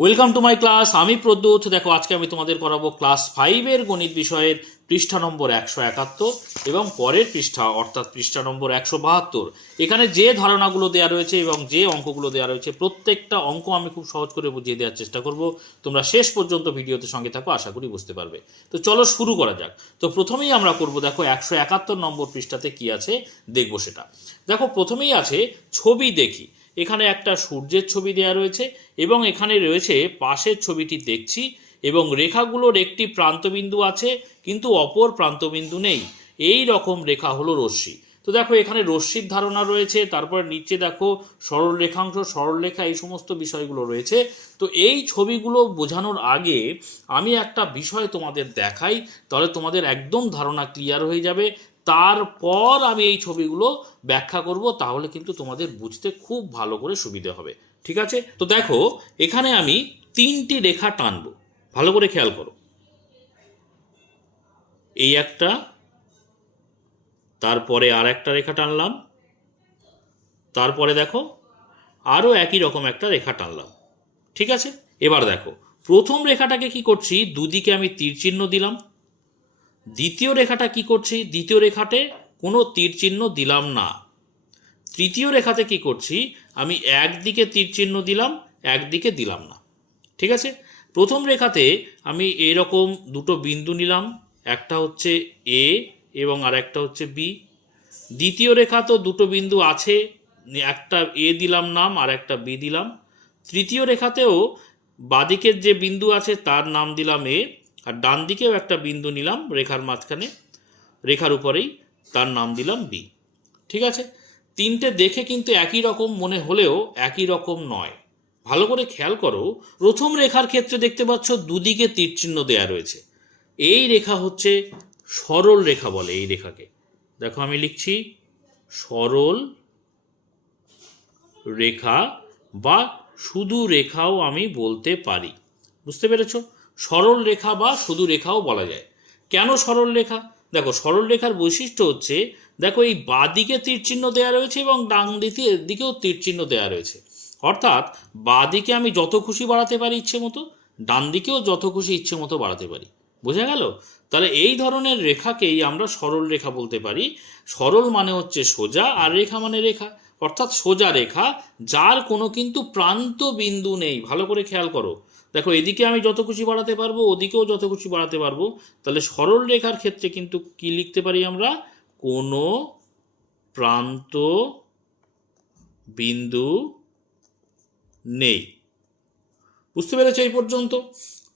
Welcome to my class. আমি প্রদ্যুৎ। দেখো আজকে আমি তোমাদের করাবো ক্লাস 5-এর গণিত বিষয়ের পৃষ্ঠা নম্বর 171 এবং পরের পৃষ্ঠা অর্থাৎ পৃষ্ঠা নম্বর 172। এখানে যে ধারণাগুলো দেওয়া রয়েছে এবং যে অঙ্কগুলো দেওয়া রয়েছে প্রত্যেকটা অঙ্ক আমি খুব সহজ করে বুঝিয়ে দেওয়ার চেষ্টা করব। তোমরা শেষ পর্যন্ত ভিডিওতে সঙ্গে থাকো, আশা করি বুঝতে পারবে। তো চলো শুরু করা যাক। তো প্রথমেই আমরা করব, দেখো 171 নম্বর পৃষ্ঠাতে কি আছে দেখবো সেটা। দেখো প্রথমেই আছে ছবি দেখি। এখানে একটা সূর্যের ছবি দেওয়া রয়েছে এবং এখানে রয়েছে পাশের ছবিটি দেখছি এবং রেখাগুলোর একটি প্রান্তবিন্দু আছে কিন্তু অপর প্রান্তবিন্দু নেই। এই রকম রেখা হলো রশ্মি। তো দেখো এখানে রশ্মির ধারণা রয়েছে, তারপর নিচে দেখো সরল রেখাংশ, সরলরেখা, এই সমস্ত বিষয়গুলো রয়েছে। তো এই ছবিগুলো বোঝানোর আগে আমি একটা বিষয় তোমাদের দেখাই, তাহলে তোমাদের একদম ধারণা ক্লিয়ার হয়ে যাবে। তারপর আমি এই ছবিগুলো ব্যাখ্যা করব, তাহলে কিন্তু তোমাদের বুঝতে খুব ভালো করে সুবিধা হবে। ঠিক আছে? তো দেখো এখানে আমি 3টি রেখা টানবো, ভালো করে খেয়াল করো। এই একটা, তারপরে আর একটা রেখা টানলাম, তারপরে দেখো আরও একই রকম একটা রেখা টানলাম। ঠিক আছে? এবার দেখো প্রথম রেখাটাকে কি করছি, দুদিকে আমি তীর চিহ্ন দিলাম। দ্বিতীয় রেখাটা কি করছি, দ্বিতীয় রেখাতে কোনো তীর চিহ্ন দিলাম না। তৃতীয় রেখাতে কি করছি, আমি একদিকে তীর চিহ্ন দিলাম, একদিকে দিলাম না। ঠিক আছে? প্রথম রেখাতে আমি এরকম দুটো বিন্দু নিলাম, একটা হচ্ছে এ এবং আর একটা হচ্ছে বি। দ্বিতীয় রেখা তো দুটো বিন্দু আছে, একটা এ দিলাম নাম আর একটা বি দিলাম। তৃতীয় রেখাতেও বাদিকের যে বিন্দু আছে তার নাম দিলাম এ, আর ডান দিকেও একটা বিন্দু নিলাম রেখার মাঝখানে, রেখার উপরেই, তার নাম দিলাম বি। ঠিক আছে? তিনটে দেখে কিন্তু একই রকম মনে হলেও একই রকম নয়। ভালো করে খেয়াল করো। প্রথম রেখার ক্ষেত্রে দেখতে পাচ্ছ দুদিকে তীর চিহ্ন দেয়া রয়েছে। এই রেখা হচ্ছে সরল রেখা বলে এই রেখাকে। দেখো আমি লিখছি সরল রেখা বা শুধু রেখাও আমি বলতে পারি। বুঝতে পেরেছ? সরল রেখা বা শুধু রেখাও বলা যায়। কেন সরল রেখা? দেখো সরল রেখার বৈশিষ্ট্য হচ্ছে, দেখো এই বাঁদিকে তীর চিহ্ন দেওয়া রয়েছে এবং ডান দিকেও তীর চিহ্ন দেওয়া রয়েছে। অর্থাৎ বাঁদিকে আমি যত খুশি বাড়াতে পারি ইচ্ছে মতো, ডান দিকেও যত খুশি ইচ্ছে মতো বাড়াতে পারি। বোঝা গেল? তাহলে এই ধরনের রেখাকেই আমরা সরল রেখা বলতে পারি। সরল মানে হচ্ছে সোজা, আর রেখা মানে রেখা, অর্থাৎ সোজা রেখা যার কোনো কিন্তু প্রান্ত বিন্দু নেই। ভালো করে খেয়াল করো। দেখো এদিকে আমি যত খুশি বাড়াতে পারবো, ওদিকেও যত খুশি বাড়াতে পারবো। তাহলে সরল রেখার ক্ষেত্রে কিন্তু কি লিখতে পারি আমরা, কোনো প্রান্ত বিন্দু নেই। বুঝতে পেরেছো এই পর্যন্ত?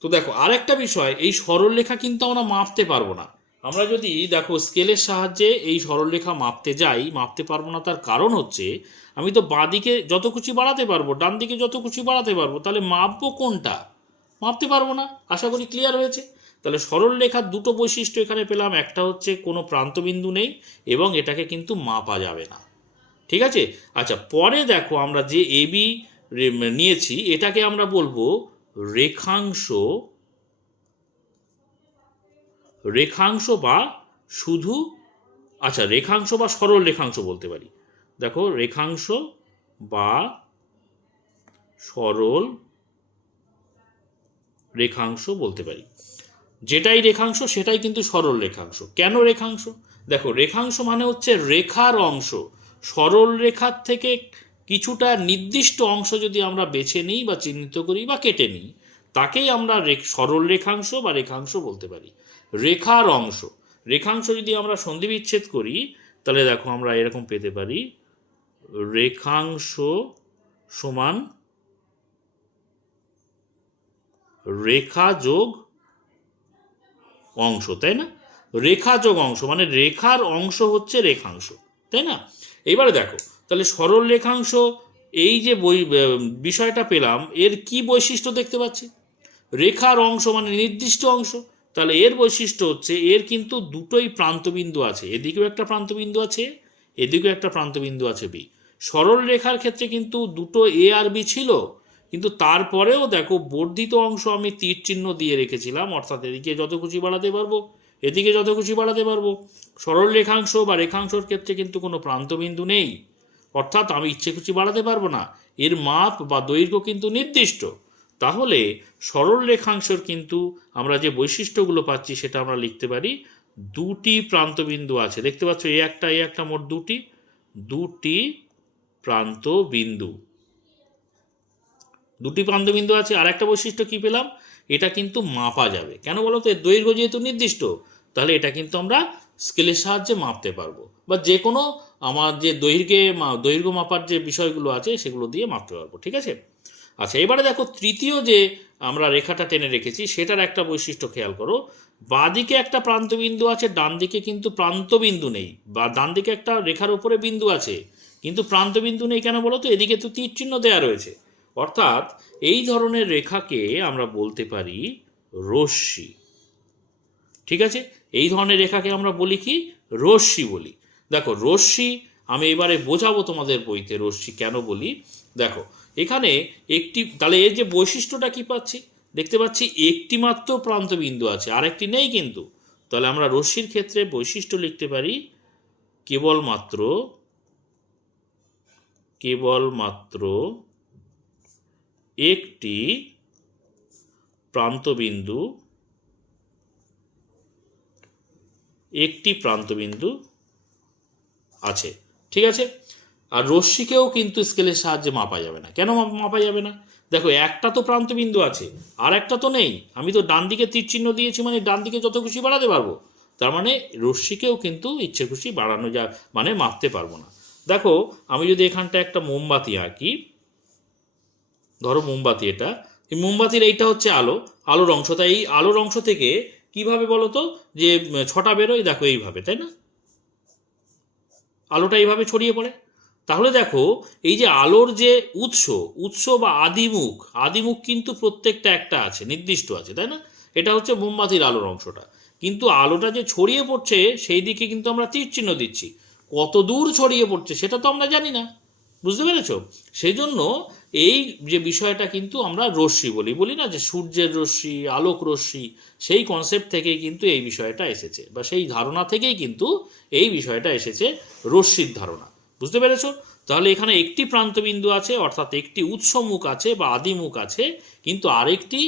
তো দেখো আরেকটা বিষয়, এই সরল রেখা কিন্তু আমরা মাপতে পারবো না। আমরা যদি দেখো স্কেলের সাহায্যে এই সরলরেখা মাপতে যাই, মাপতে পারবো না। তার কারণ হচ্ছে আমি তো বাঁদিকে যত খুশি বাড়াতে পারবো, ডান দিকে যত খুশি বাড়াতে পারবো, তাহলে মাপবো কোনটা? মাপতে পারবো না। আশা করি ক্লিয়ার হয়েছে। তাহলে সরল রেখার দুটো বৈশিষ্ট্য এখানে পেলাম, একটা হচ্ছে কোনো প্রান্তবিন্দু নেই এবং এটাকে কিন্তু মাপা যাবে না। ঠিক আছে? আচ্ছা, পরে দেখো আমরা যে এবি নিয়েছি এটাকে আমরা বলবো রেখাংশ, রেখাংশ বা শুধু, আচ্ছা রেখাংশ বা সরল রেখাংশ বলতে পারি। দেখো রেখাংশ বা সরল রেখাংশ বলতে পারি। যেটাই রেখাংশ সেটাই কিন্তু সরল রেখাংশ। কেন রেখাংশ? দেখো রেখাংশ মানে হচ্ছে রেখার অংশ। সরল রেখার থেকে কিছুটা নির্দিষ্ট অংশ যদি আমরা বেছে নিই বা চিহ্নিত করি বা কেটে নিই, তাকেই আমরা সরল রেখাংশ বা রেখাংশ বলতে পারি। রেখার অংশ, রেখাংশ যদি আমরা সন্ধি বিচ্ছেদ করি তাহলে দেখো আমরা এরকম পেতে পারি, রেখাংশ সমান রেখা যোগ অংশ, তাই না? রেখা যোগ অংশ মানে রেখার অংশ হচ্ছে রেখাংশ, তাই না? এবারে দেখো তাহলে সরল রেখাংশ, এই যে বিষয়টা পেলাম, এর কি বৈশিষ্ট্য দেখতে পাচ্ছি? রেখার অংশ মানে নির্দিষ্ট অংশ। তাহলে এর বৈশিষ্ট্য হচ্ছে এর কিন্তু দুটোই প্রান্তবিন্দু আছে, এদিকেও একটা প্রান্তবিন্দু আছে, এদিকেও একটা প্রান্তবিন্দু আছে বি। সরল রেখার ক্ষেত্রে কিন্তু দুটো এ আর বি ছিল, কিন্তু তারপরেও দেখো বর্ধিত অংশ আমি তীর চিহ্ন দিয়ে রেখেছিলাম, অর্থাৎ এদিকে যত খুশি বাড়াতে পারবো, এদিকে যত খুশি বাড়াতে পারবো। সরল রেখাংশ বা রেখাংশর ক্ষেত্রে কিন্তু কোনো প্রান্তবিন্দু নেই, অর্থাৎ আমি ইচ্ছে খুশি বাড়াতে পারবো না। এর মাপ বা দৈর্ঘ্য কিন্তু নির্দিষ্ট। তাহলে সরল রেখাংশের কিন্তু আমরা যে বৈশিষ্ট্যগুলো পাচ্ছি সেটা আমরা লিখতে পারি, দুটি প্রান্তবিন্দু আছে, দেখতে পাচ্ছ এ একটা মোট দুটি প্রান্তবিন্দু, আছে। আর একটা বৈশিষ্ট্য কি পেলাম, এটা কিন্তু মাপা যাবে। কেন বলো তো, এর দৈর্ঘ্য যেহেতু নির্দিষ্ট, তাহলে এটা কিন্তু আমরা স্কেলের সাহায্যে মাপতে পারবো, বা যে কোনো আমার যে দৈর্ঘ্য মাপার যে বিষয়গুলো আছে সেগুলো দিয়ে মাপতে পারবো, ঠিক আছে। আচ্ছা, এবারে দেখো তৃতীয় যে আমরা রেখাটা টেনে রেখেছি সেটার একটা বৈশিষ্ট্য খেয়াল করো, বাঁদিকে একটা প্রান্তবিন্দু আছে, ডান দিকে কিন্তু প্রান্তবিন্দু নেই, বা ডান দিকে একটা রেখার উপরে বিন্দু আছে কিন্তু প্রান্তবিন্দু নেই। কেন বলো তো, এদিকে তো তীর চিহ্ন দেওয়া রয়েছে। অর্থাৎ এই ধরনের রেখাকে আমরা বলতে পারি রশ্মি, ঠিক আছে। এই ধরনের রেখাকে আমরা বলি কি, রশ্মি বলি। দেখো রশ্মি আমি এবারে বোঝাবো তোমাদের বইতে রশ্মি কেন বলি। দেখো এখানে তাহলে এর যে বৈশিষ্ট্যটা কি পাচ্ছি, দেখতে পাচ্ছি একটি মাত্র প্রান্তবিন্দু আছে, আরেকটি নেই কিন্তু। তাহলে আমরা রশ্মির ক্ষেত্রে বৈশিষ্ট্য লিখতে পারি কেবলমাত্র একটি প্রান্তবিন্দু আছে, ঠিক আছে। আর রশ্মিকেও কিন্তু স্কেলের সাহায্যে মাপা যাবে না। কেন মাপা যাবে না, দেখো একটা তো প্রান্তবিন্দু আছে আর একটা তো নেই। আমি তো ডান দিকে তীর চিহ্ন দিয়েছি, মানে ডান দিকে যত খুশি বাড়াতে পারবো, তার মানে রশ্মিকেও কিন্তু ইচ্ছে খুশি বাড়ানো যায়, মানে মাপতে পারবো না। দেখো আমি যদি এখানটা একটা মোমবাতি আঁকি, ধরো মোমবাতি, এই মোমবাতির এইটা হচ্ছে আলোর অংশ। তাই এই আলোর অংশ থেকে কিভাবে বলো তো যে ছটা বেরোয়, দেখো এইভাবে, তাই না, আলোটা এইভাবে ছড়িয়ে পড়ে। তাহলে দেখো এই যে আলোর যে উৎস বা আদিমুখ কিন্তু প্রত্যেকটা একটা আছে, নির্দিষ্ট আছে, তাই না। এটা হচ্ছে মোমবাতির আলোর অংশটা, কিন্তু আলোটা যে ছড়িয়ে পড়ছে সেই দিকে কিন্তু আমরা তীর চিহ্ন দিচ্ছি। কত দূর ছড়িয়ে পড়ছে সেটা তো আমরা জানি না, বুঝতে পেরেছো। সেই জন্য এই যে বিষয়টা কিন্তু আমরা রশ্মি বলি না যে সূর্যের রশ্মি, আলোক রশ্মি, সেই কনসেপ্ট থেকেই কিন্তু এই বিষয়টা এসেছে, বা সেই ধারণা থেকেই কিন্তু এই বিষয়টা এসেছে, রশ্মির ধারণা, বুঝতে পেরেছো। তাহলে এখানে একটি প্রান্তবিন্দু আছে, অর্থাৎ একটি উৎসমুখ আছে বা আদিমুখ আছে, কিন্তু আরেকটি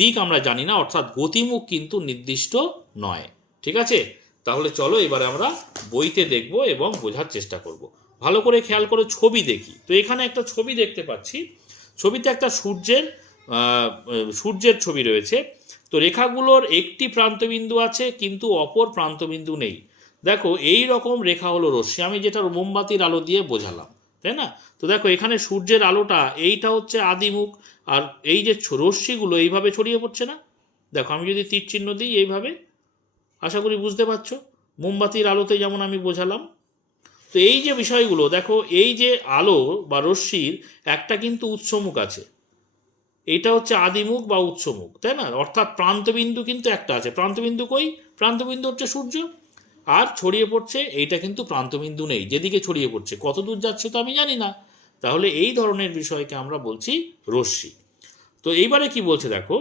দিক আমরা জানি না, অর্থাৎ গতিমুখ কিন্তু নির্দিষ্ট নয়, ঠিক আছে। তাহলে চলো এবারে আমরা বইতে দেখব এবং বোঝার চেষ্টা করব। ভালো করে খেয়াল করে ছবি দেখি। তো এখানে একটা ছবি দেখতে পাচ্ছি, ছবিতে একটা সূর্যের ছবি রয়েছে। তো রেখাগুলোর একটি প্রান্তবিন্দু আছে কিন্তু অপর প্রান্তবিন্দু নেই। দেখো এই রকম রেখা হলো রশ্মি, আমি যেটা মোমবাতির আলো দিয়ে বোঝালাম, তাই না। তো দেখো এখানে সূর্যের আলোটা, এইটা হচ্ছে আদিমুখ, আর এই যে রশ্মিগুলো এইভাবে ছড়িয়ে পড়ছে না, দেখো আমি যদি তীর চিহ্ন দিই এইভাবে, আশা করি বুঝতে পারছো, মোমবাতির আলোতে যেমন আমি বোঝালাম। তো এই যে বিষয়গুলো দেখো, এই যে আলো বা রশ্মির একটা কিন্তু উৎসমুখ আছে, এটা হচ্ছে আদিমুখ বা উৎসমুখ, তাই না। অর্থাৎ প্রান্তবিন্দু কিন্তু একটা আছে, প্রান্তবিন্দু কই, প্রান্তবিন্দু হচ্ছে সূর্য, আর ছড়িয়ে পড়ছে এইটা কিন্তু প্রান্তবিন্দু নেই, যেদিকে ছড়িয়ে পড়ছে কত দূর যাচ্ছে তো আমি জানি না। তাহলে এই ধরনের বিষয়কে আমরা বলছি রশ্মি। তো এইবারে কি বলছে দেখো,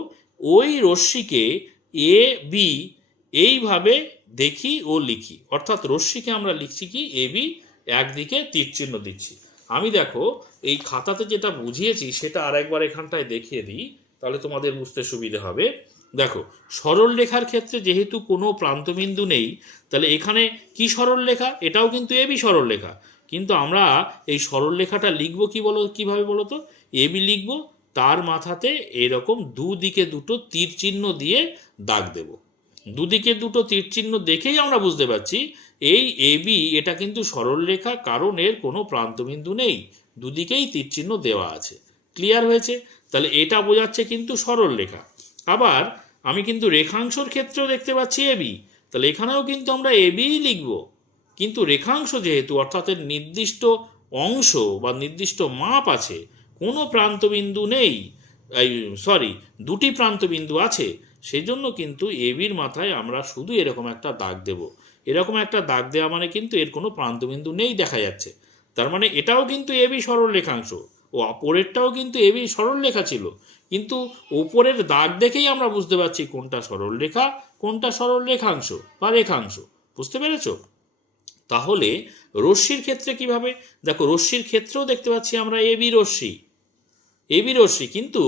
ওই রশ্মিকে এ বি এইভাবে দেখি ও লিখি, অর্থাৎ রশ্মিকে আমরা লিখছি কি এ বি, একদিকে তীর চিহ্ন দিচ্ছি। আমি দেখো এই খাতাতে যেটা বুঝিয়েছি সেটা আরেকবার এখানটায় দেখিয়ে দিই, তাহলে তোমাদের বুঝতে সুবিধা হবে। দেখো সরল রেখার ক্ষেত্রে যেহেতু কোনো প্রান্তবিন্দু নেই, তাহলে এখানে কি সরল রেখা, এটাও কিন্তু এবি সরল রেখা, কিন্তু আমরা এই সরল রেখাটা লিখবো কিভাবে বলো তো, এবি লিখবো, তার মাথাতে এরকম দুদিকে দুটো তীর চিহ্ন দিয়ে দাগ দেব। দুদিকে দুটো তীর চিহ্ন দেখেই আমরা বুঝতে পারছি এই এবি এটা কিন্তু সরল রেখা, কারণ এর কোনো প্রান্তবিন্দু নেই, দুদিকেই তীর চিহ্ন দেওয়া আছে। ক্লিয়ার হয়েছে, তাহলে এটা বোঝাচ্ছে কিন্তু সরল রেখা। আবার আমি কিন্তু রেখাংশর ক্ষেত্রেও দেখতে পাচ্ছি এবি, তাহলে এখানেও কিন্তু আমরা এবিই লিখব, কিন্তু রেখাংশ যেহেতু, অর্থাৎ এর নির্দিষ্ট অংশ বা নির্দিষ্ট মাপ আছে, কোনো প্রান্তবিন্দু নেই, দুটি প্রান্তবিন্দু আছে, সেজন্য কিন্তু এবির মাথায় আমরা শুধু এরকম একটা দাগ দেব। এরকম একটা দাগ দেওয়া মানে কিন্তু এর কোনো প্রান্তবিন্দু নেই দেখা যাচ্ছে, তার মানে এটাও কিন্তু এবি সরল রেখাংশ, ও অপরেরটাও কিন্তু এবি সরল রেখা ছিল, কিন্তু ওপরের দাগ দেখেই আমরা বুঝতে পারছি কোনটা সরল রেখা কোনটা সরল রেখাংশ বা রেখাংশ, বুঝতে পেরেছো। তাহলে রশ্মির ক্ষেত্রে কিভাবে, দেখো রশ্মির ক্ষেত্রেও দেখতে পাচ্ছি আমরা এবি রশ্মি, এবি রশ্মি, কিন্তু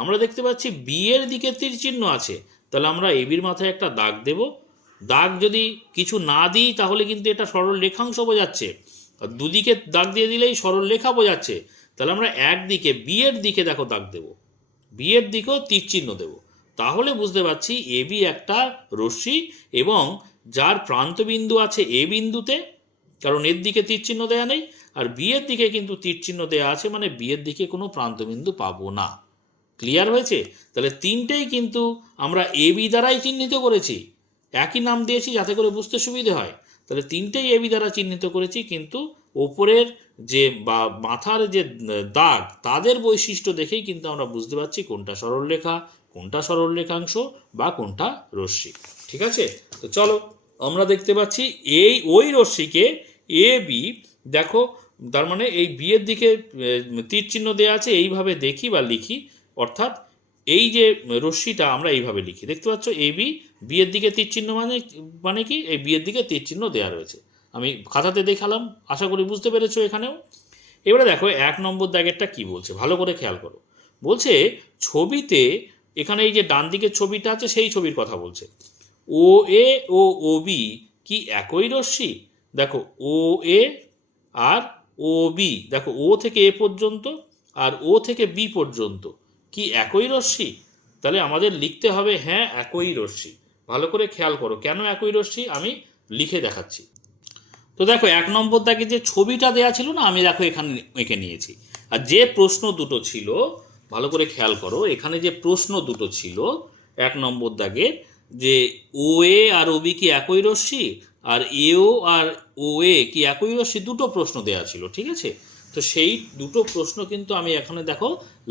আমরা দেখতে পাচ্ছি বি এর দিকে তীর চিহ্ন আছে, তাহলে আমরা এবির মাথায় একটা দাগ দেব। দাগ যদি কিছু না দিই তাহলে কিন্তু এটা সরল রেখাংশ বোঝাচ্ছে, আর দুদিকে দাগ দিয়ে দিলেই সরল রেখা বোঝাচ্ছে। তাহলে আমরা একদিকে বি এর দিকে দেখো দাগ দেব, বি এর দিকেও তীর চিহ্ন দেব, তাহলে বুঝতে পারছি এবি একটা রশ্মি এবং যার প্রান্তবিন্দু আছে এ বিন্দুতে, কারণ এর দিকে তীর চিহ্ন দেওয়া নেই, আর বি এর দিকে কিন্তু তীর চিহ্ন দেওয়া আছে, মানে বি এর দিকে কোনো প্রান্তবিন্দু পাবো না। ক্লিয়ার হয়েছে? তাহলে তিনটেই কিন্তু আমরা এবি দ্বারাই চিহ্নিত করেছি, একই নাম দিয়েছি যাতে করে বুঝতে সুবিধে হয়। তাহলে তিনটেই এবি দ্বারা চিহ্নিত করেছি, কিন্তু ওপরের যে বা মাথার যে দাগ তাদের বৈশিষ্ট্য দেখেই কিন্তু আমরা বুঝতে পারছি কোনটা সরলরেখা, কোনটা সরলরেখাংশ বা কোনটা রশ্মি। ঠিক আছে? তো চলো আমরা দেখতে পাচ্ছি ওই রশ্মিকে এ বি, দেখো তার মানে এই বি এর দিকে তীর চিহ্ন দেওয়া আছে, এইভাবে দেখি বা লিখি, অর্থাৎ এই যে রশ্মিটা আমরা এইভাবে লিখি, দেখতে পাচ্ছ এ বি, বি এর দিকে তীর চিহ্ন মানে কি এই বি এর দিকে তীর চিহ্ন দেওয়া রয়েছে, আমি খাতাতে দেখালাম, আশা করি বুঝতে পেরেছো এখানেও। এবারে দেখো 1 নম্বর দাগেরটা কি বলছে, ভালো করে খেয়াল করো। বলছে ছবিতে, এখানে এই যে ডান দিকের ছবিটা আছে সেই ছবির কথা বলছে, ও এ ও ও বি কি একই রশ্মি? দেখো ও এ আর ও বি, দেখো ও থেকে এ পর্যন্ত আর ও থেকে বি পর্যন্ত কি একই রশ্মি? তাহলে আমাদের লিখতে হবে হ্যাঁ একই রশ্মি। ভালো করে খেয়াল করো কেন একই রশ্মি, আমি লিখে দেখাচ্ছি। তো দেখো 1 নম্বর দাগে যে ছবিটা দেয়া ছিল না, আমি দেখো এখানে এঁকে নিয়েছি, আর যে প্রশ্ন দুটো ছিল ভালো করে খেয়াল করো, এখানে যে প্রশ্ন দুটো ছিল 1 নম্বর দাগে, যে ও এ আর ও বি কি একই রশ্মি, আর এও আর ও এ কি একই রশ্মি, দুটো প্রশ্ন দেয়া ছিল। ঠিক আছে? তো সেই দুটো প্রশ্ন কিন্তু আমি এখানে দেখো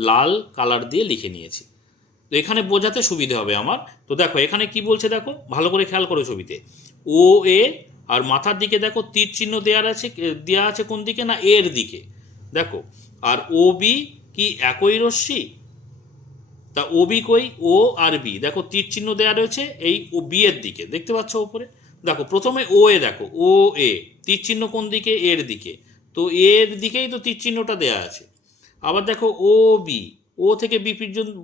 লাল কালার দিয়ে লিখে নিয়েছি, তো এখানে বোঝাতে সুবিধে হবে আমার। তো দেখো এখানে কি বলছে, দেখো ভালো করে খেয়াল করো ছবিতে, ও এ আর মাথার দিকে দেখো তীর চিহ্ন দেওয়া আছে কোন দিকে না এর দিকে, দেখো, আর ও বি কি একই রশ্মি? তা ও বি কই? ও আর বি দেখো তীর চিহ্ন দেওয়া রয়েছে এই ও বি এর দিকে, দেখতে পাচ্ছ উপরে। দেখো প্রথমে ও এ, দেখো ও এ তীর চিহ্ন কোন দিকে? এর দিকে, তো এর দিকেই তো তীর চিহ্নটা দেওয়া আছে। আবার দেখো ও বি, ও থেকে বি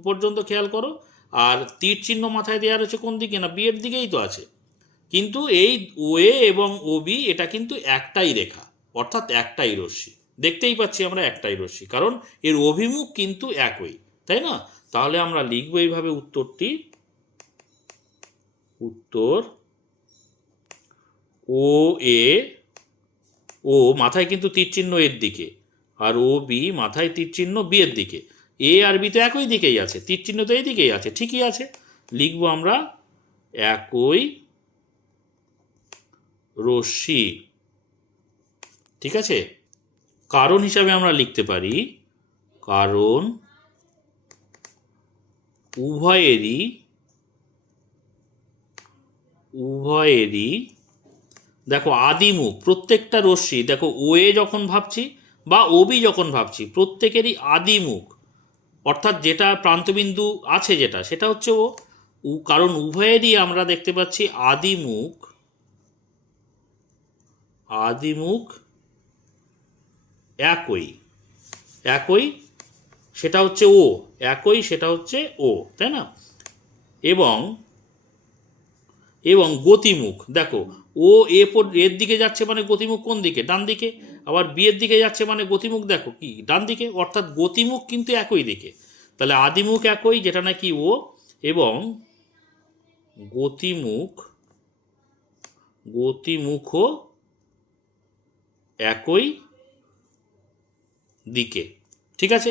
পর্যন্ত খেয়াল করো, আর তীর চিহ্ন মাথায় দেওয়া রয়েছে কোন দিকে না বি এর দিকেই তো আছে। কিন্তু এই ও এ এবং ও বি এটা কিন্তু একটাই রেখা, অর্থাৎ একটাই রশ্মি, দেখতেই পাচ্ছি আমরা একটাই রশ্মি, কারণ এর অভিমুখ কিন্তু একই, তাই না? তাহলে আমরা লিখবো এইভাবে উত্তরটি, উত্তর ও এ, ও মাথায় কিন্তু তীর চিহ্ন এর দিকে, আর ও বি মাথায় তীর চিহ্ন বি এর দিকে, এ আর বি তো একই দিকেই আছে, তীর চিহ্ন তো এই দিকেই আছে, ঠিকই আছে, লিখবো আমরা একই রশ্মি। ঠিক আছে? কারণ হিসাবে আমরা লিখতে পারি, কারণ উভয়েরই দেখো আদিমুখ, প্রত্যেকটা রশ্মি দেখো ও এ যখন ভাবছি বা ও বি যখন ভাবছি প্রত্যেকেরই আদিমুখ, অর্থাৎ যেটা প্রান্তবিন্দু আছে যেটা সেটা হচ্ছে ও, কারণ উভয়েরই আমরা দেখতে পাচ্ছি আদিমুখ একই, একই সেটা হচ্ছে ও, একই সেটা হচ্ছে ও, তাই না? এবং এবং গতিমুখ দেখো ও এর দিকে যাচ্ছে মানে গতিমুখ কোন দিকে? ডান দিকে, আবার বি এর দিকে যাচ্ছে মানে গতিমুখ দেখো কি ডান দিকে, অর্থাৎ গতিমুখ কিন্তু একই দিকে। তাহলে আদিমুখ একই যেটা নাকি ও, এবং গতিমুখও একই দিকে। ঠিক আছে?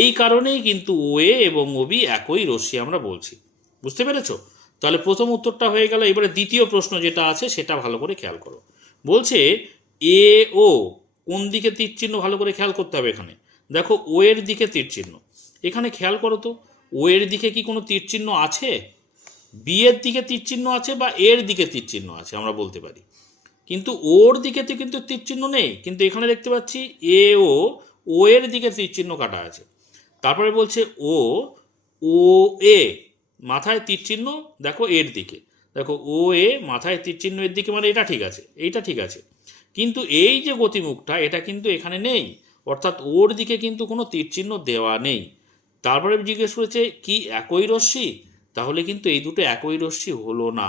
এই কারণেই কিন্তু ও এ এবং ও বি একই রশ্মি আমরা বলছি। বুঝতে পেরেছো? তাহলে প্রথম উত্তরটা হয়ে গেল। এবারে দ্বিতীয় প্রশ্ন যেটা আছে সেটা ভালো করে খেয়াল করো। বলছে এ ও কোন দিকে তীর চিহ্ন, ভালো করে খেয়াল করতে হবে এখানে। দেখো ও এর দিকে তীর চিহ্ন, এখানে খেয়াল করো তো ও এর দিকে কি কোনো তীর চিহ্ন আছে? বি এর দিকে তীর চিহ্ন আছে বা এর দিকে তীর চিহ্ন আছে আমরা বলতে পারি, কিন্তু ওর দিকে কিন্তু তীর চিহ্ন নেই। কিন্তু এখানে দেখতে পাচ্ছি এ ও এর দিকে তীর চিহ্ন কাটা আছে। তারপরে বলছে ও এ মাথায় তীর চিহ্ন দেখো এর দিকে, দেখো ও এ মাথায় তীর চিহ্ন এর দিকে, মানে এটা ঠিক আছে, এইটা ঠিক আছে। কিন্তু এই যে গতিমুখটা এটা কিন্তু এখানে নেই, অর্থাৎ ওর দিকে কিন্তু কোনো তীর চিহ্ন দেওয়া নেই। তারপরে জিজ্ঞেস করেছে কি একই রশ্মি, তাহলে কিন্তু এই দুটো একই রশ্মি হলো না।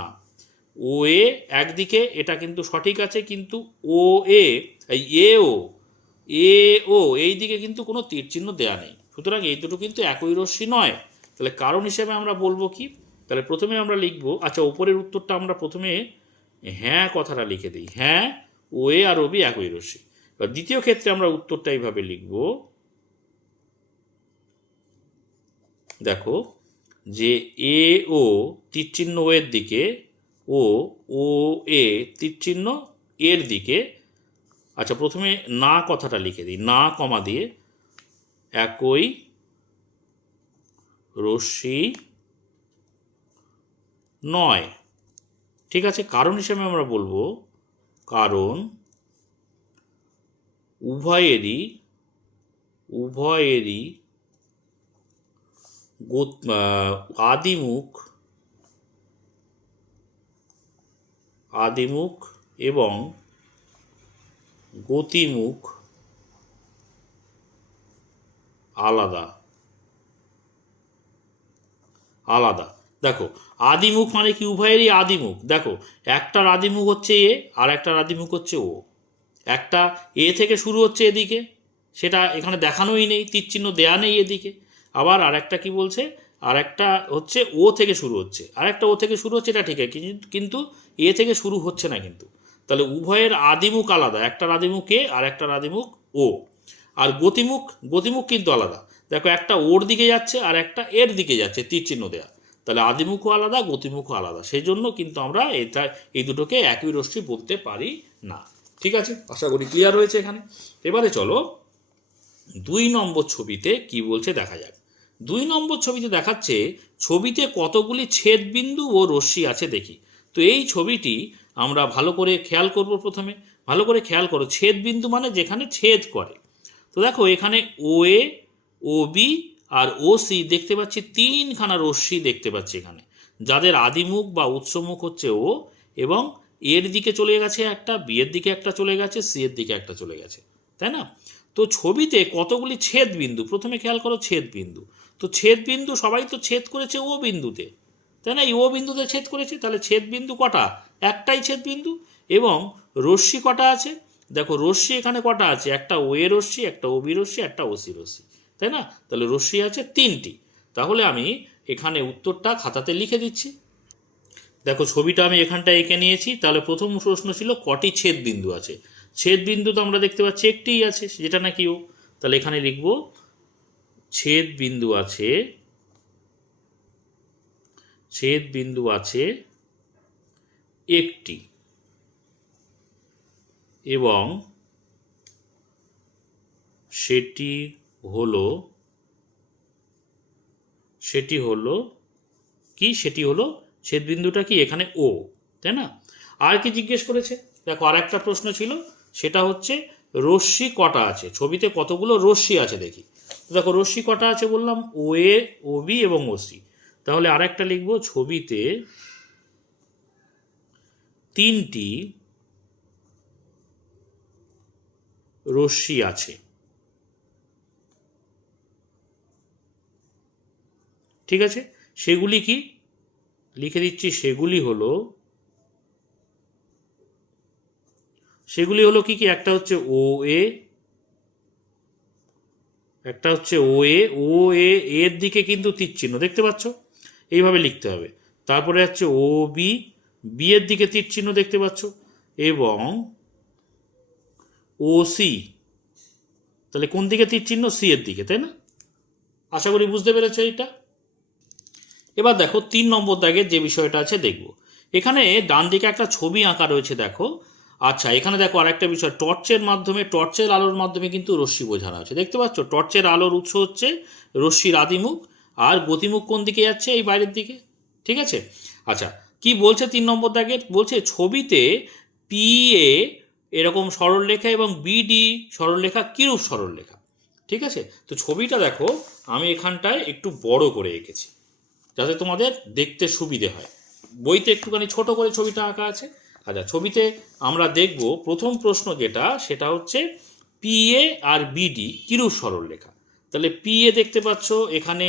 ও এ একদিকে, এটা কিন্তু সঠিক আছে, কিন্তু ও এ এ ও এই দিকে কিন্তু কোনো তীর চিহ্ন দেয়া নেই, সুতরাং এই দুটো কিন্তু একই রশ্মি নয়। তাহলে কারণ হিসেবে আমরা বলবো কি, তাহলে প্রথমে আমরা লিখবো, আচ্ছা ওপরের উত্তরটা আমরা প্রথমে হ্যাঁ কথাটা লিখে দিই, হ্যাঁ ও এ আর ও বি একই রশ্মি। এবার দ্বিতীয় ক্ষেত্রে আমরা উত্তরটা এইভাবে লিখব, দেখো যে এ ও তীর চিহ্ন ও এর দিকে, ও ও এ তীর চিহ্ন এর দিকে। আচ্ছা প্রথমে না কথাটা লিখে দিই, না কমা দিয়ে একই রশ্মি নয়। ঠিক আছে, কারণ হিসেবে আমরা বলবো কারণ উভয়েরই আদিমুখ এবং গতিমুখ আলাদা। দেখো আদিমুখ মানে কি, উভয়েরই আদিমুখ। দেখো একটার আদিমুখ হচ্ছে এ আর একটার আদিমুখ হচ্ছে ও। একটা এ থেকে শুরু হচ্ছে এদিকে, সেটা এখানে দেখানোই নেই, তীর চিহ্ন দেয়া নেই এদিকে। আবার আরেকটা কি বলছে, আরেকটা হচ্ছে ও থেকে শুরু হচ্ছে, আরেকটা ও থেকে শুরু হচ্ছে, এটা ঠিক আছে, কিন্তু এ থেকে শুরু হচ্ছে না কিন্তু। তাহলে উভয়ের আদিমুখ আলাদা, একটার আদিমুখ এ আর একটার আদিমুখ ও। আর গতিমুখ কিন্তু আলাদা। দেখো একটা ওর দিকে যাচ্ছে আর একটা এর দিকে যাচ্ছে, তীর চিহ্ন দেয়া। তাহলে আদিমুখও আলাদা, গতিমুখও আলাদা, সেই জন্য কিন্তু আমরা এই দুটোকে একই রশ্মি বলতে পারি না। ঠিক আছে, আশা করি ক্লিয়ার হয়েছে এখানে। এবারে চলো 2 নম্বর ছবিতে কি বলছে দেখা যাক। 2 নম্বর ছবিতে দেখাচ্ছে ছবিতে কতগুলি ছেদবিন্দু ও রশ্মি আছে দেখি। তো এই ছবিটি আমরা ভালো করে খেয়াল করব। প্রথমে ভালো করে খেয়াল করো, ছেদবিন্দু মানে যেখানে ছেদ করে। তো দেখো এখানে ও এ, ও বি আর ও সি দেখতে পাচ্ছি, 3খানা রশ্মি দেখতে পাচ্ছি এখানে, যাদের আদিমুখ বা উৎসমুখ হচ্ছে ও, এবং এর দিকে চলে গেছে একটা, বি এর দিকে একটা চলে গেছে, সি এর দিকে একটা চলে গেছে, তাই না? তো ছবিতে কতগুলি ছেদ বিন্দু, প্রথমে খেয়াল করো ছেদ বিন্দু। তো ছেদ বিন্দু সবাই তো ছেদ করেছে ও বিন্দুতে, তাই না? এই ও বিন্দুতে ছেদ করেছে, তাহলে ছেদ বিন্দু কটা? একটাই ছেদ বিন্দু। এবং রশ্মি কটা আছে? দেখো রশ্মি এখানে কটা আছে, একটা ও এ রশ্মি, একটা ও বি রশ্মি, একটা ও সি রশ্মি, তাই না? তাহলে রশ্মি আছে 3টি। তাহলে আমি এখানে উত্তরটা খাতাতে লিখে দিচ্ছি। দেখো ছবিটা আমি এখানটা এঁকে নিয়েছি। তাহলে প্রথম প্রশ্ন ছিল কটি ছেদ বিন্দু আছে। ছেদ বিন্দু তো আমরা দেখতে পাচ্ছি একটিই আছে, যেটা নাকি ও। তাহলে এখানে লিখব ছেদ বিন্দু আছে একটি, এবং সেটি হলো কি, সেটি হলো ছেদবিন্দুটা কি এখানে ও, তাই না? আর কি জিজ্ঞেস করেছে, দেখো আর একটা প্রশ্ন ছিল, সেটা হচ্ছে রশ্মি কটা আছে, ছবিতে কতগুলো রশ্মি আছে দেখি। দেখো রশ্মি কটা আছে বললাম, ও এ, ও বি এবং ও সি। তাহলে আর একটা লিখবো, ছবিতে 3টি রশ্মি আছে। ঠিক আছে, সেগুলি কি লিখে দিচ্ছি, সেগুলি হলো কি কি, একটা হচ্ছে ও এ, ও এ এর দিকে কিন্তু তীর চিহ্ন দেখতে পাচ্ছ, এইভাবে লিখতে হবে। তারপরে হচ্ছে ও বি, বি এর দিকে তীর চিহ্ন দেখতে পাচ্ছ, এবং ও সি, তাহলে কোন দিকে তীর চিহ্ন, সি এর দিকে, তাই না? আশা করি বুঝতে পেরেছো এটা। এবার দেখো 3 নম্বর দাগের যে বিষয়টা আছে দেখব। এখানে ডান দিকে একটা ছবি আঁকা রয়েছে, দেখো। আচ্ছা এখানে দেখো আরেকটা বিষয়, টর্চের আলোর মাধ্যমে কিন্তু রশ্মি বোঝানো হচ্ছে, দেখতে পাচ্ছ? টর্চের আলোর উৎস হচ্ছে রশ্মির আদিমুখ, আর গতিমুখ কোন দিকে যাচ্ছে, এই বাইরের দিকে। ঠিক আছে, আচ্ছা কি বলছে 3 নম্বর দাগের, বলছে ছবিতে পি এ এরকম সরলরেখা এবং বিডি সরলরেখা কিরূপ সরলরেখা। ঠিক আছে, তো ছবিটা দেখো আমি এখানটায় একটু বড় করে এঁকেছি যাতে তোমাদের দেখতে সুবিধে হয়। বইতে একটুখানি ছোট করে ছবিটা আঁকা আছে। আচ্ছা ছবিতে আমরা দেখব প্রথম প্রশ্ন যেটা, সেটা হচ্ছে পি এ আর বিডি কিরূপ সরলরেখা। তাহলে পি এ দেখতে পাচ্ছ এখানে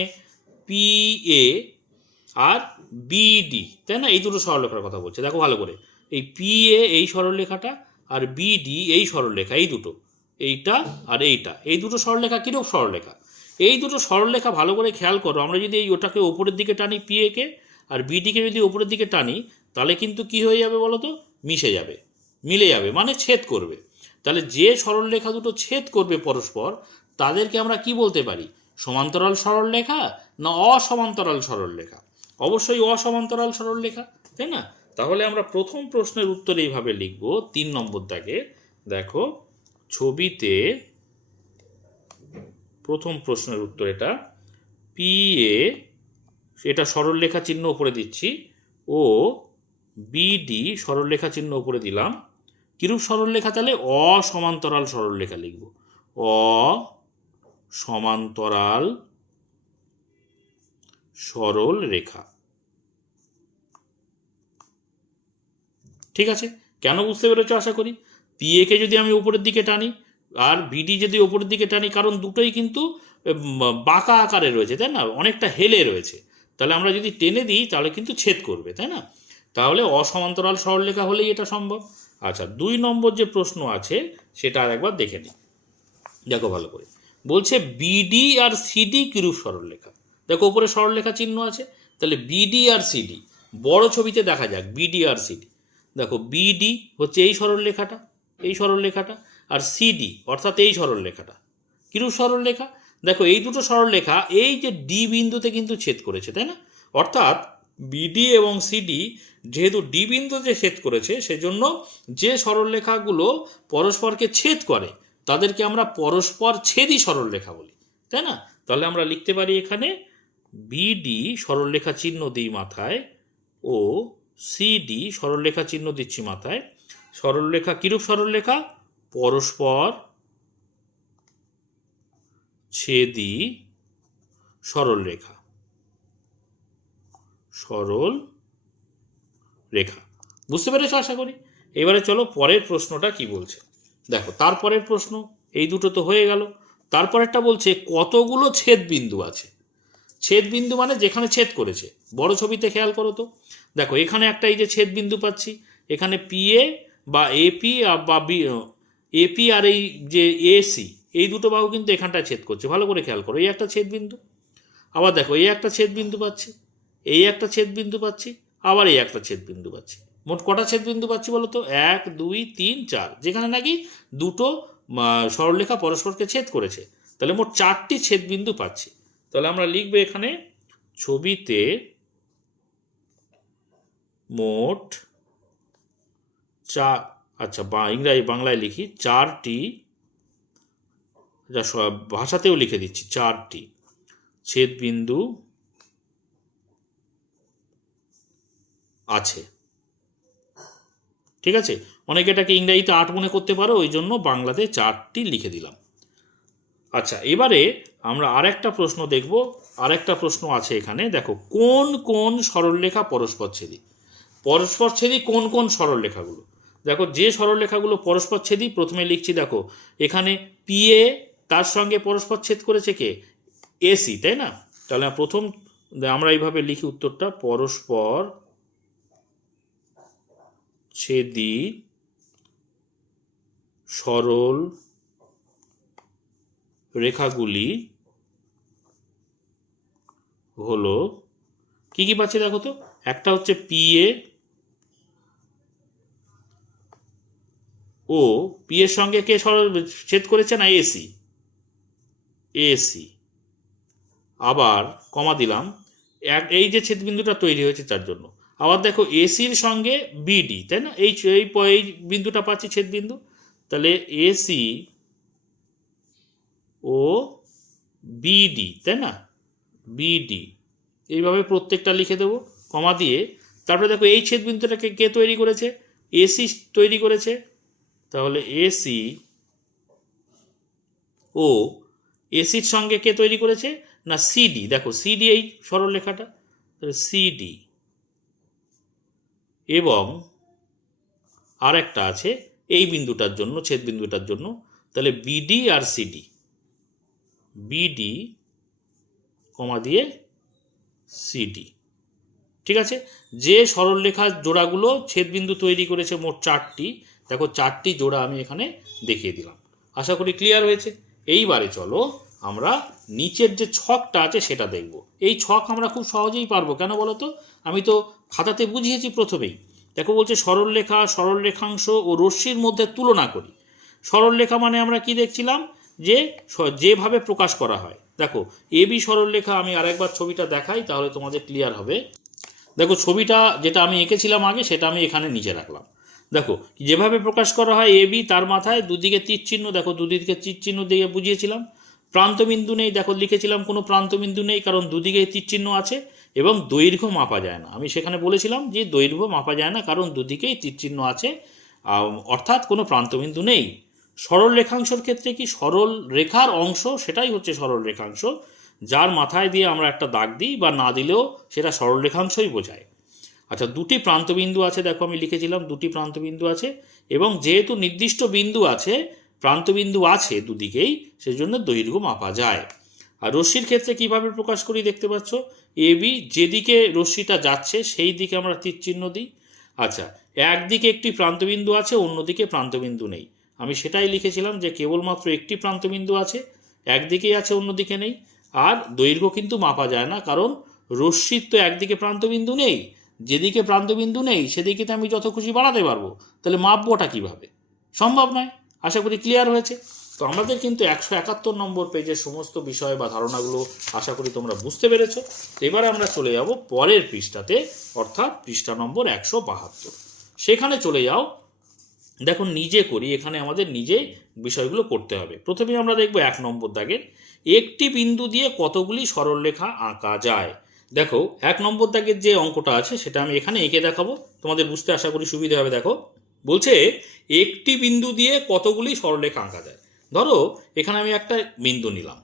পি এ আর বিডি, তাই না? এই দুটো সরলরেখার কথা বলছে, দেখো ভালো করে। এই পি এ এই সরলরেখাটা আর বিডি এই সরলরেখা, এই দুটো, এইটা আর এইটা, এই দুটো সরলরেখা কিরূপ সরলরেখা? এই দুটো সরলরেখা ভালো করে খেয়াল করো। আমরা যদি এই ওটাকে ওপরের দিকে টানি পি একে, আর বিডিকে যদি ওপরের দিকে টানি, তাহলে কিন্তু কি হয়ে যাবে বলো তো? মিশে যাবে, মিলে যাবে, মানে ছেদ করবে। তাহলে যে সরলরেখা দুটো ছেদ করবে পরস্পর, তাদেরকে আমরা কি বলতে পারি? সমান্তরাল সরলরেখা না অসমান্তরাল সরলরেখা? অবশ্যই অসমান্তরাল সরলরেখা, তাই না? তাহলে আমরা প্রথম প্রশ্নের উত্তর এইভাবে লিখব, 3 নম্বর দাগে। দেখো ছবিতে প্রথম প্রশ্নের উত্তর এটা, পি এ, এটা সরলরেখা চিহ্ন উপরে দিচ্ছি, ও বিডি সরলরেখা চিহ্ন উপরে দিলাম। কিরূপ সরলরেখা? তাহলে অসমান্তরাল সরলরেখা লিখব, অসমান্তরাল সরল রেখা। ঠিক আছে, কেন বুঝতে পেরেছো আশা করি? পি এ কে যদি আমি উপরের দিকে টানি আর বিডি যদি উপরের দিকে টানি, কারণ দুটোই কিন্তু বাঁকা আকারে রয়েছে, তাই না? অনেকটা হেলে রয়েছে। তাহলে আমরা যদি টেনে দিই তাহলে কিন্তু ছেদ করবে, তাই না? তাহলে অসমান্তরাল সরলরেখা হলেই এটা সম্ভব। আচ্ছা, 2 নম্বর যে প্রশ্ন আছে সেটা আর একবার দেখে নিই, দেখো ভালো করে। বলছে বিডি আর সিডি কিরূপ সরলরেখা? দেখো উপরে সরলরেখা চিহ্ন আছে, তাহলে বিডি আর সিডি বড় ছবিতে দেখা যাক। বিডি আর সিডি, দেখো বিডি হচ্ছে এই সরলরেখাটা, এই সরলরেখাটা, আর সিডি অর্থাৎ এই সরলরেখাটা। কিরূপ সরলরেখা? দেখো এই দুটো সরলরেখা এই যে ডি বিন্দুতে কিন্তু ছেদ করেছে, তাই না? অর্থাৎ বিডি এবং সিডি যেহেতু ডি বিন্দুতে ছেদ করেছে, সেজন্য যে সরলরেখাগুলো পরস্পরকে ছেদ করে তাদেরকে আমরা পরস্পর ছেদী সরলরেখা বলি, তাই না? তাহলে আমরা লিখতে পারি এখানে বিডি সরলরেখা চিহ্ন দিই মাথায়, ও সিডি সরলরেখা চিহ্ন দিচ্ছি মাথায়। সরলরেখা কিরূপ সরলরেখা? পরস্পর ছেদী সরলরেখা, সরল রেখা। বুঝতে পেরেছো আশা করি? এবারে চলো পরের প্রশ্নটা কি বলছে দেখো। তারপরের প্রশ্ন, এই দুটো তো হয়ে গেল। তারপরেরটা বলছে কতগুলো ছেদ বিন্দু আছে। ছেদ বিন্দু মানে যেখানে ছেদ করেছে। বড় ছবিতে খেয়াল করো তো, দেখো এখানে একটা এই যে ছেদ বিন্দু পাচ্ছি, এখানে পি এ বা এপি বা এপি আর এই যে এসি, এই দুটো বাহু কিন্তু এখানটায় ছেদ করছে। ভালো করে খেয়াল করো, এই একটা ছেদ বিন্দু, আবার দেখো এই একটা ছেদ বিন্দু পাচ্ছি, এই একটা ছেদ বিন্দু পাচ্ছি, আবার এই একটা ছেদ বিন্দু পাচ্ছি। মোট কটা ছেদ বিন্দু পাচ্ছি বলো তো? 1 2 3 4, যেখানে নাকি দুটো সরলরেখা পরস্পরকে ছেদ করেছে। তাহলে মোট 4টি ছেদ বিন্দু পাচ্ছি। তাহলে আমরা লিখবো এখানে ছবিতে মোট আচ্ছা বাংলায় লিখি 4টি, ভাষাতেও লিখে দিচ্ছি 4টি ছেদ বিন্দু আছে। ঠিক আছে, অনেকে এটাকে ইংরেজিতে 8 মনে করতে পারো, ওই জন্য বাংলাতে 4টি লিখে দিলাম। আচ্ছা, এবারে আমরা আরেকটা প্রশ্ন দেখব। আরেকটা প্রশ্ন আছে এখানে, দেখো কোন কোন সরলরেখা পরস্পরছেদী? পরস্পরছেদী কোন কোন সরলরেখাগুলো? দেখো যে সরলরেখাগুলো পরস্পরছেদী প্রথমে লিখছি। দেখো এখানে পি এ, তার সঙ্গে পরস্পরছেদ করেছে কে? এসি, তাই না? তাহলে প্রথম আমরা এইভাবে লিখি উত্তরটা, পরস্পর ছেদী সরল রেখাগুলি হলো কি কি পাচ্ছি দেখো তো। একটা হচ্ছে পি এ, ও পি এর সঙ্গে কে ছেদ করেছে না? AC, AC. আবার কমা দিলাম, এই যে ছেদবিন্দুটা তৈরি হয়েছে তার জন্য। আবার দেখো এসির সঙ্গে বিডি, তাই না? এই বিন্দুটা পাচ্ছি ছেদবিন্দু। তাহলে এসি ও বিডি, তাই না? বিডি, এইভাবে প্রত্যেকটা লিখে দেবো কমা দিয়ে। তারপরে দেখো এই ছেদবিন্দুটাকে কে তৈরি করেছে? এসি তৈরি করেছে। তাহলে এসি ও এসির সঙ্গে কে তৈরি করেছে না? সিডি। দেখো সিডি এই সরলরেখাটা, তাহলে সিডি। এবং আর একটা আছে এই বিন্দুটার জন্য, ছেদ বিন্দুটার জন্য, তাহলে বিডি আর সিডি। বিডি কমা দিয়ে সিডি। ঠিক আছে, যে সরলরেখার জোড়াগুলো ছেদবিন্দু তৈরি করেছে মোট 4টি, দেখো 4টি জোড়া আমি এখানে দেখিয়ে দিলাম। আশা করি ক্লিয়ার হয়েছে। এইবারে চলো আমরা নিচের যে ছকটা আছে সেটা দেখব। এই ছক আমরা খুব সহজেই পারবো, কেন বলো তো? আমি তো খাতাতে বুঝিয়েছি প্রথমেই। দেখো বলছে সরলরেখা, সরলরেখাংশ ও রশ্মির মধ্যে তুলনা করি। সরলরেখা মানে আমরা কি দেখছিলাম, যে যেভাবে প্রকাশ করা হয়। দেখো এবি সরলরেখা, আমি আরেকবার ছবিটা দেখাই তাহলে তোমাদের ক্লিয়ার হবে। দেখো ছবিটা যেটা আমি এঁকেছিলাম আগে সেটা আমি এখানে নিচে রাখলাম। দেখো যেভাবে প্রকাশ করা হয় এবি, তার মাথায় দুদিকে তীর চিহ্ন, দেখো দুদিকে তীর চিহ্ন দিয়ে বুঝিয়েছিলাম। প্রান্তবিন্দু নেই, দেখো লিখেছিলাম কোনো প্রান্তবিন্দু নেই, কারণ দুদিকে তীর চিহ্ন আছে। এবং দৈর্ঘ্য মাপা যায় না, আমি সেখানে বলেছিলাম যে দৈর্ঘ্য মাপা যায় না কারণ দুদিকেই তীর চিহ্ন আছে, অর্থাৎ কোনো প্রান্তবিন্দু নেই। সরল রেখাংশের ক্ষেত্রে কি, সরল রেখার অংশ সেটাই হচ্ছে সরল রেখাংশ, যার মাথায় দিয়ে আমরা একটা দাগ দিই বা না দিলেও সেটা সরল রেখাংশই বোঝায়। আচ্ছা, দুটি প্রান্তবিন্দু আছে, দেখো আমি লিখেছিলাম দুটি প্রান্তবিন্দু আছে, এবং যেহেতু নির্দিষ্ট বিন্দু আছে, প্রান্তবিন্দু আছে দুদিকেই, সেজন্য দৈর্ঘ্য মাপা যায়। আর রশ্মির ক্ষেত্রে কিভাবে প্রকাশ করি দেখতে পাচ্ছ, এবি যেদিকে রশ্মিটা যাচ্ছে সেই দিকে আমরা তীর চিহ্ন দিই। আচ্ছা, একদিকে একটি প্রান্তবিন্দু আছে, অন্যদিকে প্রান্তবিন্দু নেই, আমি সেটাই লিখেছিলাম যে কেবলমাত্র একটি প্রান্তবিন্দু আছে, একদিকেই আছে অন্যদিকে নেই। আর দৈর্ঘ্য কিন্তু মাপা যায় না, কারণ রশ্মির তো একদিকে প্রান্তবিন্দু নেই, যেদিকে প্রান্তবিন্দু নেই সেদিকে তো আমি যত খুশি বাড়াতে পারবো, তাহলে মাপবোটা কিভাবে? সম্ভব নয়। আশা করি ক্লিয়ার হয়েছে। তো আমাদের কিন্তু 171 নম্বর পেজের সমস্ত বিষয় বা ধারণাগুলো আশা করি তোমরা বুঝতে পেরেছো। এবার আমরা চলে যাব পরের পৃষ্ঠাতে, অর্থাৎ পৃষ্ঠা নম্বর 172। সেখানে চলে যাও। দেখো নিজে করি, এখানে আমাদের নিজে বিষয়গুলো করতে হবে। প্রথমে আমরা দেখব 1 নম্বর দাগের, একটি বিন্দু দিয়ে কতগুলি সরলরেখা আঁকা যায়। দেখো 1 নম্বর দাগের যে অঙ্কটা আছে সেটা আমি এখানে এঁকে দেখাবো, তোমাদের বুঝতে আশা করি সুবিধা হবে। দেখো বলছে একটি বিন্দু দিয়ে কতগুলি সরলরেখা আঁকা যায়। ধরো এখানে আমি একটা বিন্দু নিলাম,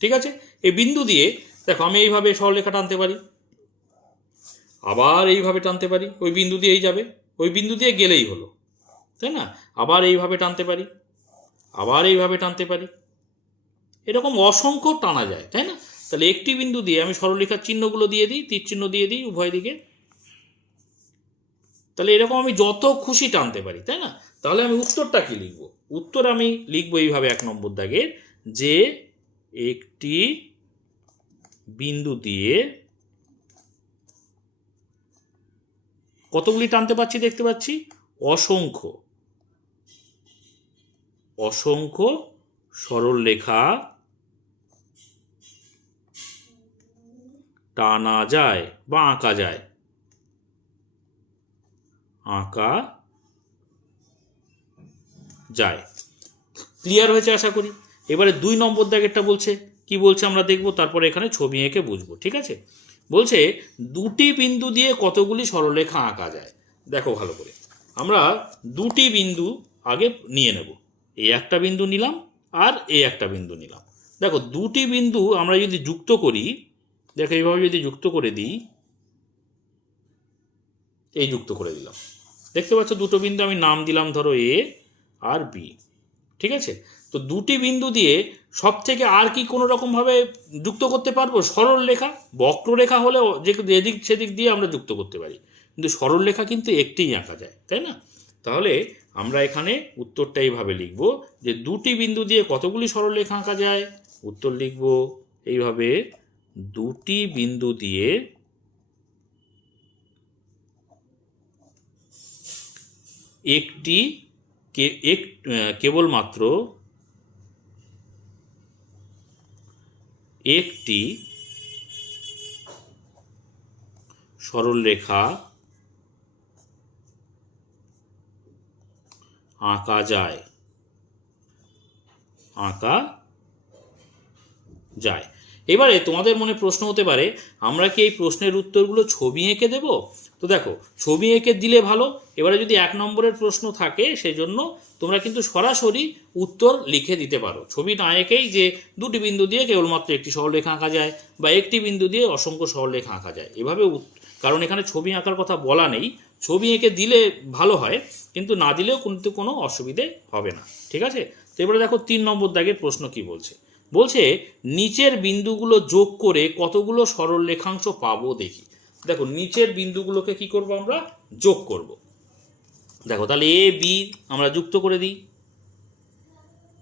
ঠিক আছে? এই বিন্দু দিয়ে দেখো আমি এইভাবে সরলরেখা টানতে পারি, আবার এইভাবে টানতে পারি, ওই বিন্দু দিয়েই যাবে, ওই বিন্দু দিয়ে গেলেই হলো, তাই না? আবার এইভাবে টানতে পারি, আবার এইভাবে টানতে পারি, এরকম অসংখ্য টানা যায়, তাই না? তাহলে একটি বিন্দু দিয়ে আমি সরলরেখার চিহ্নগুলো দিয়ে দিই, তীর চিহ্ন দিয়ে দিই উভয় দিকে, তাহলে এরকম আমি যত খুশি টানতে পারি, তাই না? তাহলে আমি উত্তরটা কি লিখব? উত্তর আমি লিখবো এইভাবে 1 নম্বর দাগের, যে একটি বিন্দু দিয়ে কতগুলি টানতে পারছি দেখতে পাচ্ছি, অসংখ্য অসংখ্য সরলরেখা টানা যায় বা আঁকা যায়, আঁকা যায়। ক্লিয়ার হয়েছে আশা করি। এবারে 2 নম্বর দাগেরটা বলছে কি বলছে আমরা দেখব, তারপরে এখানে ছবি এঁকে বুঝবো, ঠিক আছে? বলছে দুটি বিন্দু দিয়ে কতগুলি সরলরেখা আঁকা যায়। দেখো ভালো করে, আমরা দুটি বিন্দু আগে নিয়ে নেব, এই একটা বিন্দু নিলাম আর এই একটা বিন্দু নিলাম। দেখো দুটি বিন্দু আমরা যদি যুক্ত করি, দেখো এইভাবে যদি যুক্ত করে দিই, এই যুক্ত করে দিলাম, দেখতে পাচ্ছ দুটো বিন্দু আমি নাম দিলাম ধরো এ আর বি, ঠিক আছে? তো দুটি বিন্দু দিয়ে সব থেকে আর কি কোনো রকমভাবে যুক্ত করতে পারবো? সরল রেখা, বক্ররেখা হলেও যে এদিক সেদিক দিয়ে আমরা যুক্ত করতে পারি, কিন্তু সরল রেখা কিন্তু একটিই আঁকা যায়, তাই না? তাহলে আমরা এখানে উত্তরটা এইভাবে লিখব যে দুটি বিন্দু দিয়ে কতগুলি সরল রেখা আঁকা যায়। উত্তর লিখব এইভাবে, দুটি বিন্দু দিয়ে একটি কেবলমাত্র একটি সরলরেখা আঁকা যায়, আঁকা যায়। এবারে তোমাদের মনে প্রশ্ন হতে পারে, আমরা কি এই প্রশ্নের উত্তরগুলো ছবি এঁকে দেব? তো দেখো ছবি এঁকে দিলে ভালো। এবারে যদি 1 নম্বরের প্রশ্ন থাকে সেজন্য তোমরা কিন্তু সরাসরি উত্তর লিখে দিতে পারো, ছবি না এঁকেই, যে দুটি বিন্দু দিয়ে কেবলমাত্র একটি সরলরেখা আঁকা যায় বা একটি বিন্দু দিয়ে অসংখ্য সরলরেখা আঁকা যায়, এভাবে। কারণ এখানে ছবি আঁকার কথা বলা নেই, ছবি এঁকে দিলে ভালো হয়, কিন্তু না দিলেও কিন্তু কোনো অসুবিধে হবে না, ঠিক আছে? তো এবারে দেখো 3 নম্বর দাগের প্রশ্ন কি বলছে। বলছে নিচের বিন্দুগুলো যোগ করে কতগুলো সরল রেখাংশ পাবো দেখি। দেখো নিচের বিন্দুগুলোকে কি করব, আমরা যোগ করব। দেখো তাহলে এ বি আমরা যুক্ত করে দিই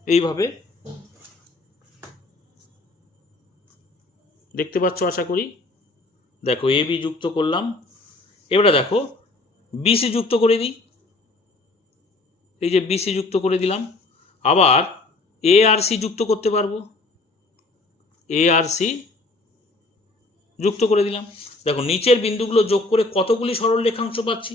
এইভাবে, দেখতে পাচ্ছ আশা করি। দেখো এ বি যুক্ত করলাম। এবারে দেখো বিসি যুক্ত করে দিই, এই যে বিসি যুক্ত করে দিলাম। আবার এ আর সি যুক্ত করতে পারবো, এ আর সি যুক্ত করে দিলাম। দেখো নিচের বিন্দুগুলো যোগ করে কতগুলি সরল রেখাংশ পাচ্ছি,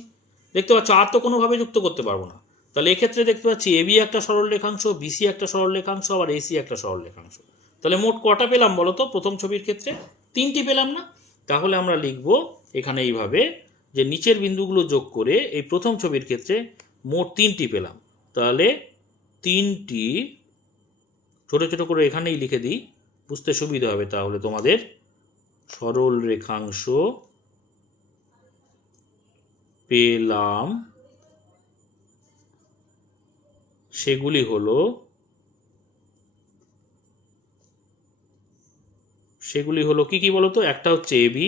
দেখতে পাচ্ছ। আর তো কোনোভাবে যুক্ত করতে পারবো না, তাহলে এক্ষেত্রে দেখতে পাচ্ছি এবি একটা সরল রেখাংশ, বিসি একটা সরল রেখাংশ, আবার এসি একটা সরল রেখাংশ। তাহলে মোট কটা পেলাম বলো তো? প্রথম ছবির ক্ষেত্রে 3টি পেলাম না? তাহলে আমরা লিখব এখানে এইভাবে যে নিচের বিন্দুগুলো যোগ করে এই প্রথম ছবির ক্ষেত্রে মোট 3টি পেলাম। তাহলে 3টি, ছোট ছোট করে এখানেই লিখে দিই, বুঝতে সুবিধা হবে তাহলে তোমাদের। সরল রেখাংশ পেলাম, সেগুলি হলো কি কি বলতো? একটা হচ্ছে এবি।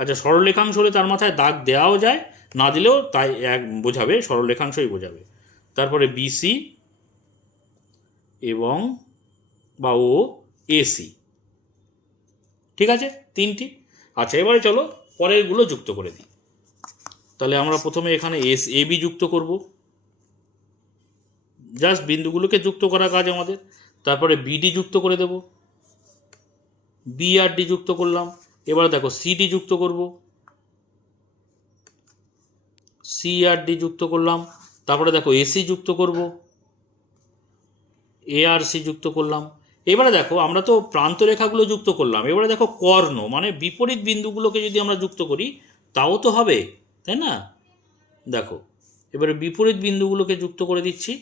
আচ্ছা, সরল রেখাংশ হলে তার মাথায় দাগ দেওয়াও যায়, না দিলেও তাই এক বোঝাবে, সরল রেখাংশই বোঝাবে। তারপরে বিসি এবং বা ও এসি, ঠিক আছে 3টি। আচ্ছা এবারে চলো পরেরগুলো যুক্ত করে দিই। তাহলে আমরা প্রথমে এখানে এবি যুক্ত করব, জাস্ট বিন্দুগুলোকে যুক্ত করা কাজ আমাদের। তারপরে বিডি যুক্ত করে দেব, বি আর ডি যুক্ত করলাম। এবার দেখো সিডি যুক্ত করব, সি আর ডি যুক্ত করলাম। তারপরে দেখো এসি যুক্ত করব, এ আর সি যুক্ত করলাম। এবারে দেখো আমরা তো প্রান্ত রেখাগুলো যুক্ত করলাম, এবারে দেখো কর্ণ মানে বিপরীত বিন্দুগুলোকে যদি আমরা যুক্ত করি তাও তো হবে, তাই না? দেখো এবারে বিপরীত বিন্দুগুলোকে যুক্ত করে দিচ্ছি,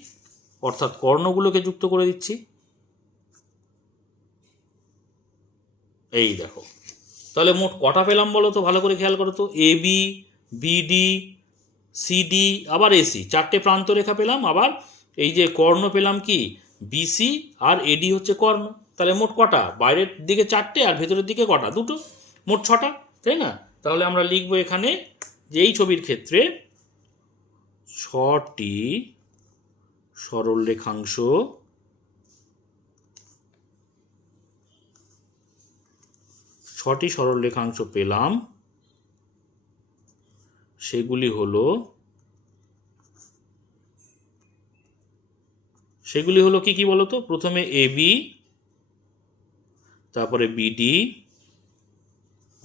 অর্থাৎ কর্ণগুলোকে যুক্ত করে দিচ্ছি। এই দেখো, তাহলে মোট কটা পেলাম বলো তো? ভালো করে খেয়াল করো তো। এবি, বিডি, সিডি, আবার এসি, 4টে প্রান্ত রেখা পেলাম। আবার এই যে কর্ণ পেলাম কি, বিসি আর এডি হচ্ছে কর্ণ। তাহলে মোট কটা? বাইরের দিকে 4টে আর ভেতরের দিকে কটা? 2টো, মোট 6টা, তাই না? তাহলে আমরা লিখবো এখানে যে এই ছবির ক্ষেত্রে 6টি সরল রেখাংশ পেলাম। সেগুলি হলো কি কি বলতো? প্রথমে এবি, তারপরে বিডি,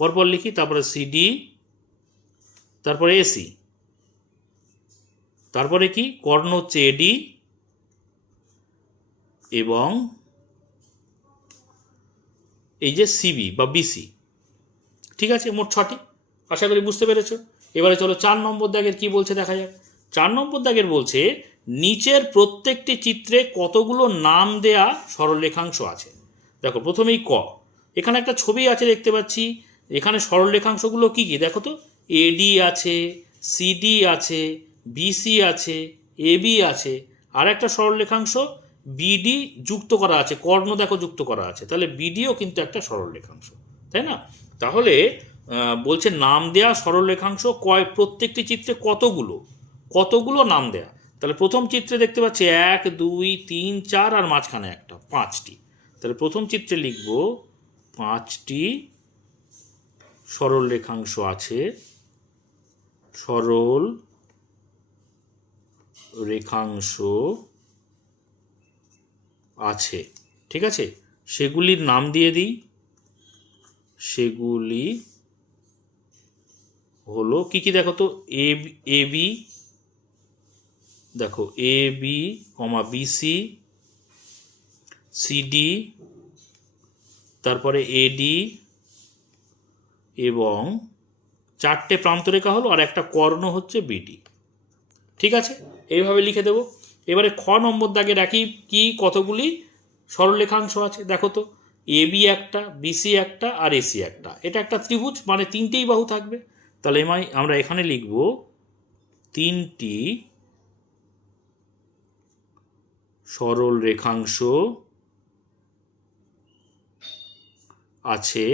পরপর লিখি, তারপরে সিডি, তারপরে এসি, তারপরে কি কর্ণ হচ্ছে এডি, এবং এই যে সিবি বা বিসি, ঠিক আছে? মোট 6টি, আশা করি বুঝতে পেরেছো। এবারে চলো 4 নম্বর দাগের কি বলছে দেখা যাক। 4 নম্বর দাগের বলছে নিচের প্রত্যেকটি চিত্রে কতগুলো নাম দেয়া সরলরেখাংশ আছে। দেখো প্রথমেই ক, এখানে একটা ছবি আছে দেখতে পাচ্ছি। এখানে সরলরেখাংশগুলো কি কি দেখো তো? এডি আছে, সিডি আছে, বিসি আছে, এবি আছে, আর একটা সরলরেখাংশ বিডি যুক্ত করা আছে, কর্ণ দেখো যুক্ত করা আছে। তাহলে বিডিও কিন্তু একটা সরলরেখাংশ, তাই না? তাহলে বলছে নাম দেয়া সরলরেখাংশ প্রত্যেকটি চিত্রে কতগুলো নাম দেয়া। তাহলে প্রথম চিত্রে দেখতে পাচ্ছি 1, 2, 3, 4 আর মাঝখানে একটা, 5টি। তাহলে প্রথম চিত্রে লিখব 5টি সরল রেখাংশ আছে, সরল রেখাংশ আছে, ঠিক আছে? সেগুলির নাম দিয়ে দিই। সেগুলি হলো কি কি দেখো তো? এ বি, দেখো এ বি, বিসি, সিডি, তারপরে এডি, এবং 4টে প্রান্তরেখা হলো, আর একটা কর্ণ হচ্ছে বিডি, ঠিক আছে? এইভাবে লিখে দেব। এবারে খ নম্বর দাগের একই কি কতগুলি সরলরেখাংশ আছে দেখো তো? এবি একটা, বিসি একটা, আর এসি একটা। এটা একটা ত্রিভুজ, মানে 3টেই বাহু থাকবে। তাহলে আমরা এখানে লিখব 3টি সরল রেখাংশ আছে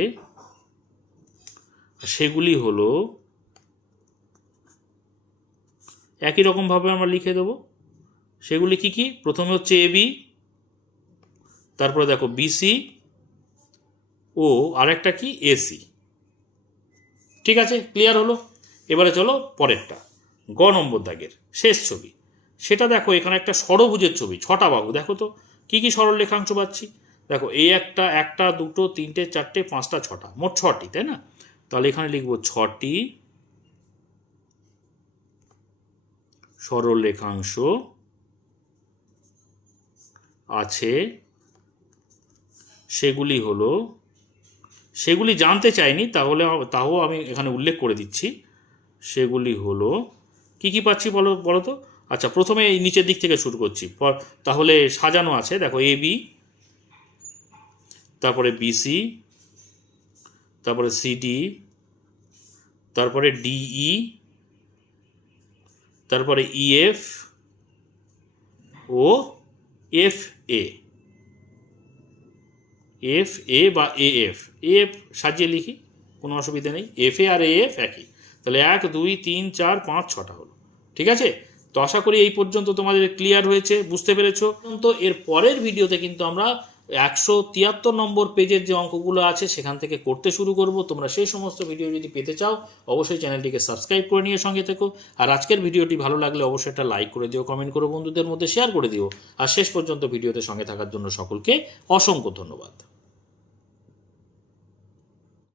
সেগুলি হলো, একই রকমভাবে আমরা লিখে দেব। সেগুলি কি কি? প্রথমে হচ্ছে এবি, তারপরে দেখো বিসি ও আরেকটা কি এসি। ঠিক আছে, ক্লিয়ার হলো? এবারে চলো পরেরটা, গ নম্বর দাগের শেষ ছবি। সেটা দেখো, এখানে একটা ষড়ভুজের ছবি, 6টা বাহু। দেখো তো কি কি সরল রেখাংশ পাচ্ছি। দেখো এই একটা দুটো তিনটে চারটে পাঁচটা ছটা, মোট 6টি, তাই না? তাহলে এখানে লিখবো 6টি সরল রেখাংশ আছে, সেগুলি হলো, সেগুলি জানতে চাইনি, তাও আমি এখানে উল্লেখ করে দিচ্ছি। সেগুলি হলো কি কি পাচ্ছি বলো তো। আচ্ছা, প্রথমে এই নিচের দিক থেকে শুরু করছি, তাহলে সাজানো আছে। দেখো এবি, তারপরে বিসি, তারপরে সিডি, তারপরে ডিই, তারপরে ইএফ ও এফ এ বা এএফ সাজিয়ে লিখি, কোনো অসুবিধা নেই। এফ এ আর এএফ একই। তাহলে 1 2 3 4 5 6টা হলো। ঠিক আছে, তো আশা করি এই পর্যন্ত তোমাদের ক্লিয়ার হয়েছে, বুঝতে পেরেছো। তো এর পরের ভিডিওতে কিন্তু আমরা 173 নম্বর পেজের যে অঙ্কগুলো আছে সেখান থেকে করতে শুরু করব। তোমরা সেই সমস্ত ভিডিও যদি পেতে চাও অবশ্যই চ্যানেলটিকে সাবস্ক্রাইব করে নিয়ে সঙ্গে থেকো। আর আজকের ভিডিওটি ভালো লাগলে অবশ্যই একটা লাইক করে দিও, কমেন্ট করো, বন্ধুদের মধ্যে শেয়ার করে দিও। আর শেষ পর্যন্ত ভিডিওতে সঙ্গে থাকার জন্য সকলকে অসংখ্য ধন্যবাদ।